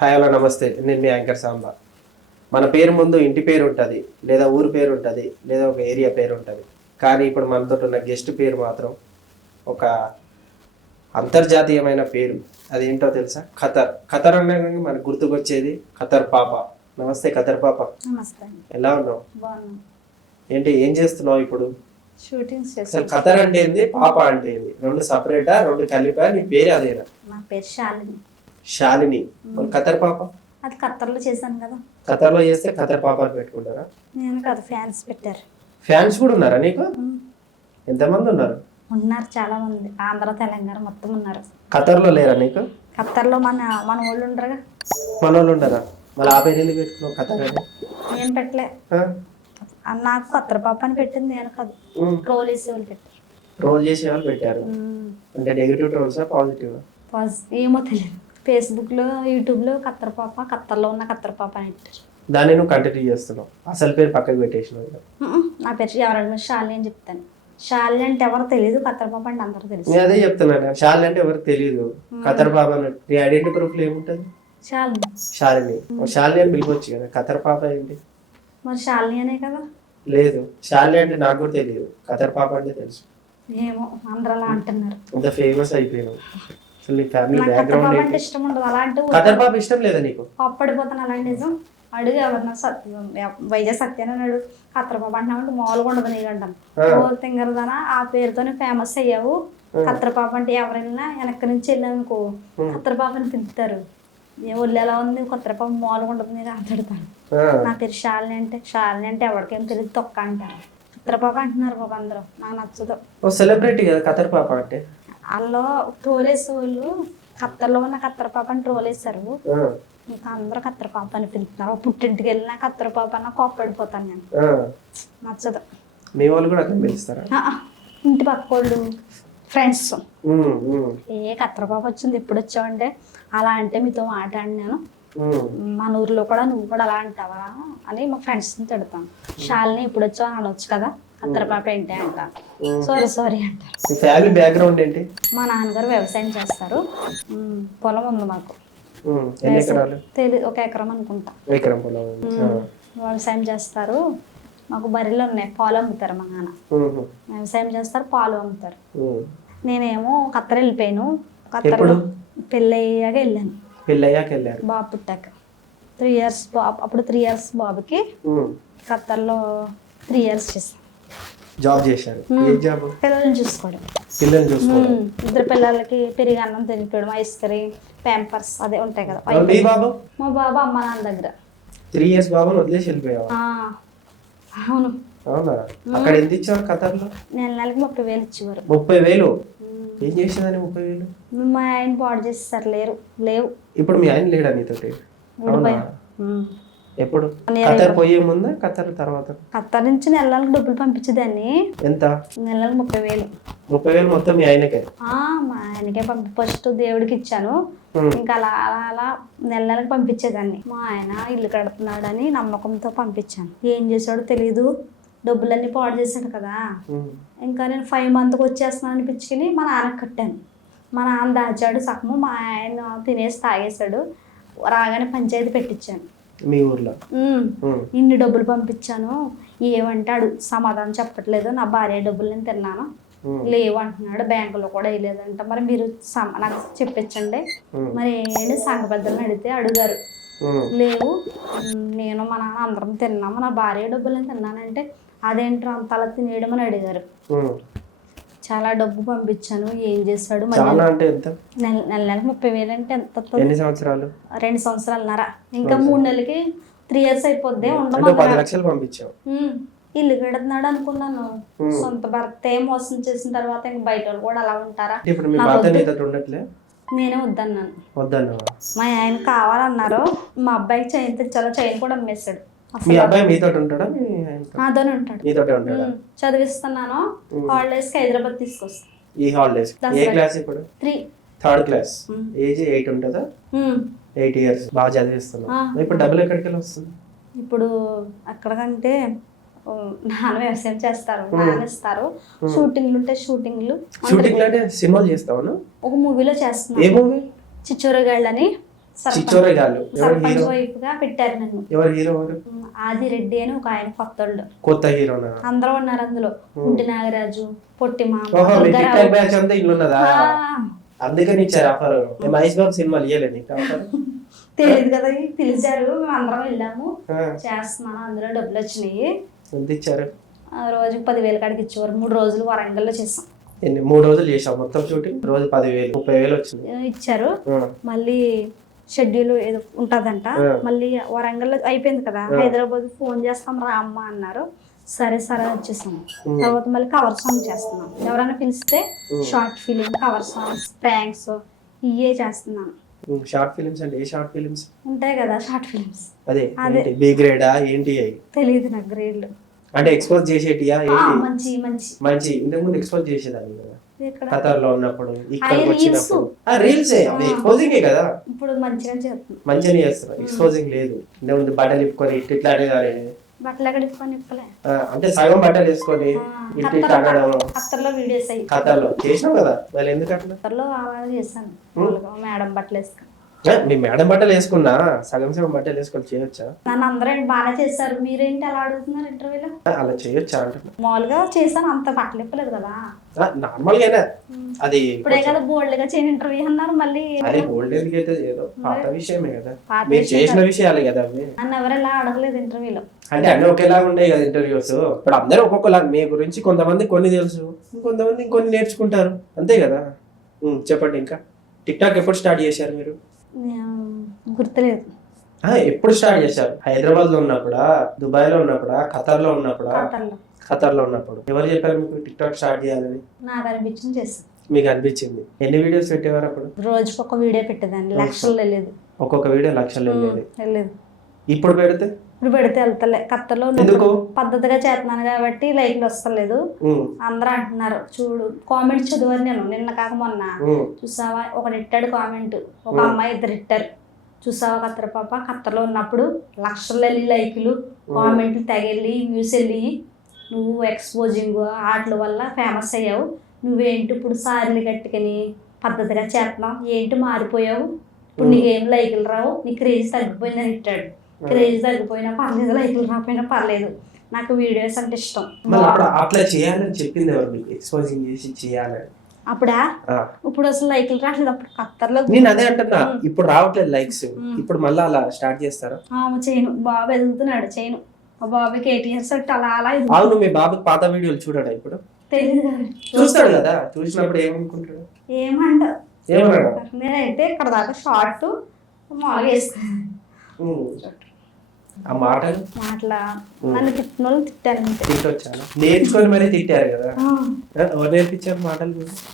Hi hello నమస్తే. నేను మీ anchor Samba. మన పేరు ముందు ఇంటి పేరు ఉంటుంది లేదా ఊరు పేరు ఉంటుంది లేదా ఒక ఏరియా పేరు ఉంటుంది. కానీ ఇప్పుడు మనతో ఉన్న గెస్ట్ పేరు మాత్రం ఒక అంతర్జాతీయమైన పేరు. అదేంటో తెలుసా? ఖతర్. ఖతర్ అనగానే మనకు గుర్తుకొచ్చేది ఖతర్ పాప. నమస్తే ఖతర్ పాప. ఎలా ఉన్నావు? ఏంటి ఏం చేస్తున్నావు ఇప్పుడు? షూటింగ్స్ ఖతర్ అంటే ఏంది పాప అంటే ఏంది? రెండు సపరేటా రెండు కలిపా? నీ పేరు అదేనా? నా పేరు శాలిని శాలిని. మరి ఖతర్ పాప? అది ఖత్తర్లో చేశాను కదా. ఖతర్లో చేస్తే ఖతర్ పాప అని పెట్టుకుంటారా? నేను కదా ఫ్యాన్స్ పెట్టారు. ఫ్యాన్స్ కూడా ఉన్నారా నీకు. ఎంతమంది ఉన్నారు? ఉన్నారు చాలా మంది ఆంధ్ర తెలంగాణ మొత్తం ఉన్నారు. ఖతర్లో లేరా నీకు? ఖత్తర్లో మన మన వాళ్ళు ఉండరుగా. మన వాళ్ళు ఉండరా? మళ్ళీ ఆ పేరు ఎందుకు పెట్టుకున్నావు ఖతర్ అని? నేను పెట్టలే. నాకు ఖత్తర్ పాప అని పెట్టింది నేను కాదు. ట్రోల్ వేసే వాళ్ళు పెట్టారు. ట్రోల్ చేసే వాళ్ళు పెట్టారు. అంటే నెగిటివ్ ట్రోల్సా పాజిటివ్? పాజ్- ఏమో తెలియదు. ఫేస్బుక్లో యూట్యూబ్లో ఖత్తర్ పాప ఖత్తర్లో ఉన్న ఖత్తర్ పాప అని పెట్టారు దాన్ని నువ్వు కంటిన్యూ చేస్తున్నావు. అసలు పేరు పక్కకు పెట్టేసినావు ఇక. ఉమ్. నా పేరు ఎవరైనా శాలిని అని చెప్తాను. శాలిని అంటే ఎవరు తెలియదు ఖత్తర్ పాప అంటే అందరూ తెలుసు. నేను అదే చెప్తున్నాను షాలిని అంటే ఎవరికి తెలియదు ఖతర్ పాప అన్నట్టు. నీ ఐడెంటిటీ ప్రూఫ్లో ఏముంటుంది? శాలిని షాలిని ఓ షాలిని అని పిలిపొచ్చు కదా. ఖతర్ పాప ఏంటి? మరి శాలిని అనే కదా? లేదు. షాలిని అంటే నాకు కూడా తెలియదు ఖతర్ పాప అంటే తెలుసు. ఏమో అందరూ అలా అంటున్నారు. అంత ఫేమస్ అయిపోయినావు. అసలు నీ ఫ్యామిలీ బ్యాక్గ్రౌండ్ ఏంటి? ఇష్టం ఉండదు అలాంటి ఖతర్ పాప ఇష్టం లేదా నీకు? పప్పడిపోతాను అలాంటి నిజం. అడుగు ఎవరన్నా సత్యం వైజాగ్ సత్యాన్ని అన్నాడు. కత్రపాప అంటున్నావు మామూలుగా ఉండదు నీకంటాను ఆ. ఓ తింగరదానా? ఆ పేరుతోనే ఫేమస్ అయ్యావు. కత్రపాప అంటే ఎవరైనా వెనక్కి నుంచి వెళ్ళానుకో కత్రపాప అని పిలుస్తారు ఏ ఒళ్ళు ఎలా ఉంది? కత్రపాప మామూలుగా ఉండదు నీకు అంటాడుతాను నా పేరు శాలిని అంటే శాలిని అంటే ఎవరికేం తెలియదు తొక్క అంటారు. కత్రపాప అంటున్నారు బాబు అందరూ నాకు నచ్చదు. సెలబ్రిటీ కదా ఖతర్ పాప అంటే? వాళ్ళు ట్రోలేసే వాళ్ళు కత్తర్లో ఉన్న కత్తెర పాప అని ట్రోలేసారు ఇంకా అందరూ కత్తెర పాప అని పిలుస్తున్నారు పుట్టింటికి వెళ్ళినా కత్తెర పాప అన్న కోప్పడిపోతాను నేను. నచ్చదు. మీ వాళ్ళు కూడా అట్లా పిలుస్తారా? ఇంటి పక్క వాళ్ళు ఫ్రెండ్స్ ఏ కత్తెర పాప వచ్చింది ఎప్పుడు వచ్చావంటే అలా అంటే మీతో మాట్లాడి నేను. మన ఊర్లో కూడా నువ్వు కూడా అలా అంటావా అని మా ఫ్రెండ్స్ని తిడతాను. షాల్ని ఎప్పుడు వచ్చావు అని అనొచ్చు కదా. కత్తెర పాప ఏంటి అంటాను సారీ సారీ అంటారు. మీ ఫ్యామిలీ బ్యాక్గ్రౌండ్ ఏంటి? మా నాన్నగారు వ్యవసాయం చేస్తారు. ఉమ్, పొలం ఉంది మాకు. ఉమ్, ఎన్ని ఎకరాలు? తెలి ఒక ఎకరం అనుకుంటా. ఎకరం పొలం ఉంది. ఆ. వ్యవసాయం చేస్తారు. మాకు బర్రెలు ఉన్నాయి పాలు అమ్ముతారు మా నాన్న. ఉమ్, వ్యవసాయం చేస్తారు పాలు అమ్ముతారు. ఉమ్. నేనేమో కత్తెర వెళ్ళిపోయాను. కత్తెరలో ఎప్పుడు? పెళ్ళి అయ్యాక వెళ్ళాను. పెళ్ళయ్యాక వెళ్ళారు. బాబు పుట్టాక. త్రీ ఇయర్స్ బాబు అప్పుడు త్రీ ఇయర్స్ బాబుకి ఉమ్. ఖత్తర్లో త్రీ ఇయర్స్ చేశాను. జాబ్ చేశారు. ఏ జాబ్? పిల్లల్ని చూసుకోవడం. పిల్లల్ని చూసుకోవడం. ఇద్దరు పిల్లలకి పెరిగి అన్నం తినిపించడం ఐస్ క్రీమ్ ప్యాంపర్స్ అదే ఉంటాయి కదా. మీ బాబు? మా బాబు అమ్మ నాన్న దగ్గర. త్రీ ఇయర్స్ బాబుని వదిలేసి వెళ్ళిపోయావా? ఆ, అవును. అవునా? అక్కడ ఎంత ఇచ్చావు ఖతర్లో? నెల నెలకి ముప్పై వేలు ఇచ్చేవారు. ముప్పై వేలు? ఏం చేసేదని ముప్పై వేలు? మా ఆయన పాడు చేస్తారు లేరు లేవు. ఇప్పుడు మీ ఆయన లేడా నీతోటి అవునా. ఎప్పుడు? ఖతర్ పోయే ముందా ఖతర్ తర్వాత? ఖత్తర్ నుంచి నెల నెలకు డబ్బులు పంపించేదాన్ని. ఎంత? నెలలకు ముప్పై వేలు. ముప్పై వేలు మొత్తం మీ ఆయనకే? ఆ, మా ఆయనకే పంపి ఫస్ట్ దేవుడికి ఇచ్చాను. ఇంకా అలా అలా అలా నెల నెలకు పంపించేదాన్ని. మా ఆయన ఇల్లు కడుతున్నాడని నమ్మకంతో పంపించాను. ఏం చేశాడో తెలియదు డబ్బులన్నీ పాడు చేశాడు కదా. ఇంకా నేను ఫైవ్ మంత్కి వచ్చేస్తున్నాను అనిపించుకుని మా నాన్నకి కట్టాను. మా నాన్న దాచాడు సగము మా ఆయన తినేసి తాగేశాడు. రాగానే పంచాయతీ పెట్టించాను. మీ ఊర్లో. ఇన్ని డబ్బులు పంపించాను. ఏమంటాడు? సమాధానం చెప్పట్లేదు. నా భార్య డబ్బులు నేను తిన్నాను. లేవు అంటున్నాడు. బ్యాంకులో కూడా వేయలేదంట. మరి మీరు సమ- నాకు చెప్పించండి. మరి ఏంటి? సంఘ పెద్దలను అడిగితే అడిగారు. లేవు. నేను మా నాన్న అందరం తిన్నాము. నా భార్య డబ్బులు నేను తిన్నానంటే అదేంటో అంత అలా తినేయడం అని అడిగారు. చాలా డబ్బు పంపించాను. ఏం చాలా అంటే ఎంత? నెల నెల నెలకు ముప్పై వేలు అంటే ఎంత? ఎన్ని సంవత్సరాలు? రెండు సంవత్సరాలన్నర. ఇంకా మూడు నెలలకి త్రీ ఇయర్స్ అయిపోద్ది. పది లక్షలు పంపించావు. ఇల్లు కడుతున్నాడు అనుకున్నాను. సొంత భర్తే మోసం చేసిన తర్వాత ఇంక బయట వాళ్ళు కూడా అలా ఉంటారా? ఇప్పుడు మీ భర్త నీతో ఉండట్లే? నేనే వద్దన్నాను. మా ఆయన కావాలన్నారు. మా అబ్బాయికి చైన్ తెచ్చాలో చైన్ కూడా అమ్మేశాడు. మీ అబ్బాయి మీతో ఉంటాడా? నాతోనే ఉంటాడు. నీతోటే ఉంటాడా? చదివిస్తున్నాను. హాలిడేస్కి హైదరాబాద్ తీసుకొస్తాను ఈ హాలిడేస్? ఏ క్లాస్ ఇప్పుడు? Three. Third class. Age eight ఉంటుందా? Eight years. బాగా చదివిస్తున్నావు ఆ. ఇప్పుడు డబ్బులు ఎక్కడికి వెళ్ళి వస్తుంది ఇప్పుడు అక్కడికంటే ఓ, నాన్న వ్యవసాయం చేస్తారు. నాన్న ఇస్తారు. షూటింగ్లు ఉంటే షూటింగ్లు. షూటింగ్ అంటే సినిమాలు చేస్తావు ఒక మూవీలో ఏ చేస్తున్నాను మూవీ చిచ్చోరగాళ్ళని చిచ్చోరే గాళ్ళు. ఎవరు సర్పంచ్ హీరో? వైఫ్గా పెట్టారు నన్ను. ఎవరు హీరో ఎవరు ఉమ్, ఆది రెడ్డి అని ఒక ఆయన కొత్తోళ్ళు. కొత్త హీరోనా? అందరూ ఉన్నారు అందులో. కుంటి నాగరాజు పొట్టి మామ ఓహో మీ దుర్గారావు. టిక్టాక్ బ్యాచ్ అంతా ఇల్లు ఉన్నదా ఆ, అందుకని ఇచ్చారు ఆఫర్. మహేష్ బాబు సినిమాలు ఇయ్యలేదు నీకు ఆఫర్? తెలియదు కదా పిలిచారు. మేము అందరం వెళ్ళాము చేస్తున్నాను అందులో డబ్బులు వచ్చినాయి. ఎంత ఇచ్చారు? ఆ రోజుకి పదివేలు కాడికి ఇచ్చేవారు. మూడు రోజులు వరంగల్లో చేసాం. ఎన్ని? మూడు రోజులు చేసాం మొత్తం షూటింగ్? రోజు పదివేలు ముప్పై వేలు వచ్చింది. ఇచ్చారు. మళ్ళీ షెడ్యూల్ ఏదో ఉంటుందంట. మళ్ళీ వరంగల్లో అయిపోయింది కదా. హైదరాబాద్ ఫోన్ చేస్తాం రా అమ్మ అన్నారు. సరే సరే వచ్చేసాము. తర్వాత మళ్ళీ కవర్ సాంగ్ చేస్తున్నాం. ఎవరైనా పిలిస్తే short film cover songs pranks ఇవే చేస్తున్నాను. షార్ట్ ఫిలిమ్స్ అంటే ఏ షార్ట్ ఫిలిమ్స్? ఉంటాయి కదా షార్ట్ ఫిలిమ్స్. అదే బి గ్రేడా ఏంటి తెలియదు నాకు గ్రేడ్లు. అంటే ఎక్స్పోజ్ చేసేటియా ఏంటి? మంచి మంచి. మంచి. ఇంతకు ముందు ఎక్స్పోజ్ చేసేదాన్ని కదా. ఖతర్లో ఉన్నప్పుడు ఇక్కడికి వచ్చినప్పుడు. రీల్స్ ఎక్స్పోజింగ్ కదా? ఇప్పుడు మంచిగా చేస్తున్నాం మంచిగా ఎక్స్పోజింగ్ లేదు. ఇంతకు ముందు బట్టలు ఇప్పుకొని ఇట్లా ఇట్లా ఆ, అంటే సగం బట్టలు వేసుకొని ఇట్లా ఇట్లా అనడం ఖత్తర్లో వీడియోస్ ఖతాలో చేసినావు కదా? వాళ్ళు ఎందుకు అట్లా? చేశాను. మామూలుగా మేడం బట్టలు వేసుకొని. ఏ, మీ మేడం బట్టలు వేసుకున్నా సగం సగం బట్టలు వేసుకొని చేయొచ్చా? నన్ను అందరూ బాగా చేశారు మీరేంటి అలా అడుగుతున్నారు ఇంటర్వ్యూలో అలా చేయొచ్చా అంటున్నా. మామూలుగా చేశాను అంత బట్టలు ఇప్పలేదు కదా. నార్మల్ గానే అది ఇప్పుడే కదా బోల్డ్గా చేయని ఇంటర్వ్యూ అన్నారు మళ్ళీ అది ఏజ్ అయితే ఏదో పాత విషయమే కదా. మీరు చేసిన విషయాలే కదా అవి. నన్ను ఎవరు ఎలా అడగలేదు ఇంటర్వ్యూలో అంటే అన్ని ఒకేలాగా ఉన్నాయి కదా ఇంటర్వ్యూస్ ఇప్పుడు అందరూ ఒక్కొక్కలా మీ గురించి కొంతమంది కొన్ని తెలుసు కొంతమంది ఇంకొన్ని నేర్చుకుంటారు. అంతే కదా. చెప్పండి ఇంకా. టిక్ టాక్ ఎప్పుడు స్టార్ట్ చేశారు మీరు? గుర్తులేదు. ఎప్పుడు స్టార్ట్ చేశారు? హైదరాబాద్లో ఉన్నప్పుడా? దుబాయ్లో ఉన్నప్పుడా? ఖతర్లో ఉన్నప్పుడా? ఖతర్లో ఉన్నప్పుడు. ఎవరు చెప్పారు మీకు టిక్ టాక్ స్టార్ట్ చేయాలని? నాకు అనిపించింది చేస్తాను మీకు అనిపించింది. ఎన్ని వీడియోస్ పెట్టేవారు అప్పుడు? రోజుకి ఒక వీడియో పెట్టేదాన్ని. లక్షలు వెళ్ళేది ఒక్కొక్క వీడియో లక్షలు వెళ్ళేది ఇప్పుడు పెడితే? ఇప్పుడు పెడితే వెళ్తలే? ఉన్నప్పుడు పద్ధతిగా చేస్తున్నాను కాబట్టి లైక్లు వస్తలేదు. అందరూ అంటున్నారు చూడు కామెంట్ చదివాను నేను. నిన్న కాక మొన్న. చూసావా? ఒకడు ఇట్టాడు కామెంట్ ఒక అమ్మాయి ఇద్దరు ఇట్టారు. చూసావా కత్తెర పాప? కత్తలో ఉన్నప్పుడు లక్షల వెళ్ళి లైకులు కామెంట్లు తెగెళ్ళి వ్యూస్ వెళ్ళి నువ్వు ఎక్స్పోజింగ్ ఆటల వల్ల ఫేమస్ అయ్యావు. నువ్వేంటి ఇప్పుడు సారీలు కట్టుకొని పద్ధతిగా చేస్తున్నావు? ఏంటి మారిపోయావు? ఇప్పుడు నీకేం లైకులు రావు? నీ క్రేజ్ తగ్గిపోయిందని ఇట్టాడు. క్రేజ్ తగ్గిపోయినా పర్లేదు లైకులు రాకపోయినా పర్లేదు. నాకు వీడియోస్ అంటే ఇష్టం. మళ్ళీ అప్పుడు అట్లా చేయాలని చెప్పింది ఎవరు మీకు? ఎక్స్పోజింగ్ చేసి చేయాలని. అప్పుడా? ఇప్పుడు అసలు లైకులు రావట్లేదు అప్పుడు కత్తర్లో నేను అదే అంటున్నా ఇప్పుడు రావట్లేదు లైక్స్. ఇప్పుడు మళ్ళీ అలా స్టార్ట్ చేస్తారా? చేయను బాబు ఎదుగుతున్నాడు చేయను మా బాబుకి ఎయిట్ ఇయర్స్ ఒకటి అలా అలా అవును మీ బాబుకి పాత వీడియోలు చూడడా ఇప్పుడు? తెలియదు చూస్తాడు కదా చూసినప్పుడు ఏమనుకుంటాడు? ఏమంట? ఏమన్నాడు? నేనైతే ఇక్కడ దాకా షార్ట్ మామూలుగా వేసుకున్నాను. ఆ మాటలు? మాటల నన్ను తిట్టిన వాళ్ళు అంతే తిట్టొచ్చాను. నేర్చుకొని మరీ తిట్టారు కదా. ఎవరు నేర్పించారు మాటలు?